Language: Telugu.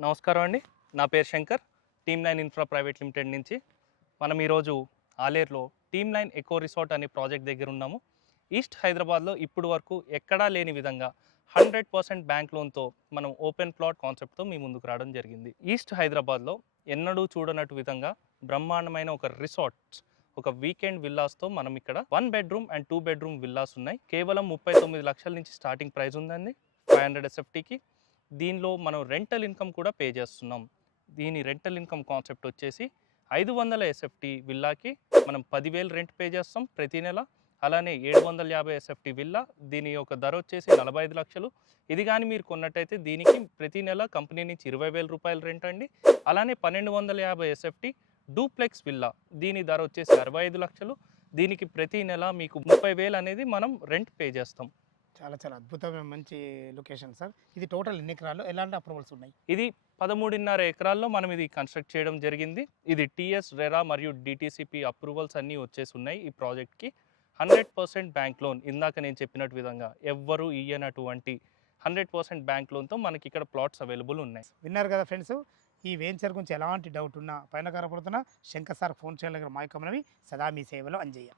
నమస్కారం అండి. నా పేరు Shankar. Team 9 infra private limited నుంచి. మనం ఈరోజు ఆలేరులో టీమ్ 9 ఎకో రిసార్ట్ అనే ప్రాజెక్ట్ దగ్గర ఉన్నాము. ఈస్ట్ హైదరాబాద్‌లో ఇప్పుడు వరకు ఎక్కడా లేని విధంగా 100% బ్యాంక్ లోన్‌తో మనం ఓపెన్ ప్లాట్ కాన్సెప్ట్‌తో మీ ముందుకు రావడం జరిగింది. ఈస్ట్ హైదరాబాద్‌లో ఎన్నడూ చూడనట్టు విధంగా బ్రహ్మాండమైన ఒక రిసార్ట్స్, ఒక వీకెండ్ విల్లాస్‌తో మనం ఇక్కడ 1 బెడ్‌రూమ్ అండ్ 2 బెడ్‌రూమ్ విల్లాస్ ఉన్నాయి. కేవలం 39 లక్షల నుంచి స్టార్టింగ్ ప్రైస్ ఉందండి. 500 ఎస్ఎఫ్టీకి. దీనిలో మనం రెంటల్ ఇన్కమ్ కూడా పే చేస్తున్నాం. దీని రెంటల్ ఇన్కమ్ కాన్సెప్ట్ వచ్చేసి 500 ఎస్ఎఫ్టీ విల్లాకి మనం 10,000 రెంట్ పే చేస్తాం ప్రతి నెల. అలానే 750 ఎస్ఎఫ్టీ విల్లా, దీని యొక్క ధర వచ్చేసి 45 లక్షలు. ఇది కానీ మీరు కొన్నట్టయితే దీనికి ప్రతి నెల కంపెనీ నుంచి 20,000 రూపాయలు రెంట్ అండి. అలానే 1250 ఎస్ఎఫ్టీ డూప్లెక్స్ విల్లా, దీని ధర వచ్చేసి 65 లక్షలు. దీనికి ప్రతి నెల మీకు 30,000 అనేది మనం రెంట్ పే చేస్తాం. చాలా చాలా అద్భుతమైన మంచి లొకేషన్ సార్. ఇది టోటల్ ఎన్ని ఎకరాలు? ఎలాంటి అప్రూవల్స్ ఉన్నాయి? ఇది 13.5 ఎకరాల్లో మనం ఇది కన్స్ట్రక్ట్ చేయడం జరిగింది. ఇది టీఎస్, రెరా మరియు డిటీసీపీ అప్రూవల్స్ అన్నీ వచ్చేసి ఉన్నాయి ఈ ప్రాజెక్ట్‌కి. 100% బ్యాంక్ లోన్, ఇందాక నేను చెప్పినట్టు విధంగా ఎవ్వరు ఇయ్యనటువంటి 100% బ్యాంక్ లోన్‌తో మనకి ఇక్కడ ప్లాట్స్ అవైలబుల్ ఉన్నాయి. విన్నారు కదా ఫ్రెండ్స్. ఈ వెంచర్ గురించి ఎలాంటి డౌట్ ఉన్నా పైన కనపడుతున్న శంకర్ సార్ ఫోన్ చేయగలిగిన మా యొక్క మనవి సదా మీ సేవలో అంజయ్య.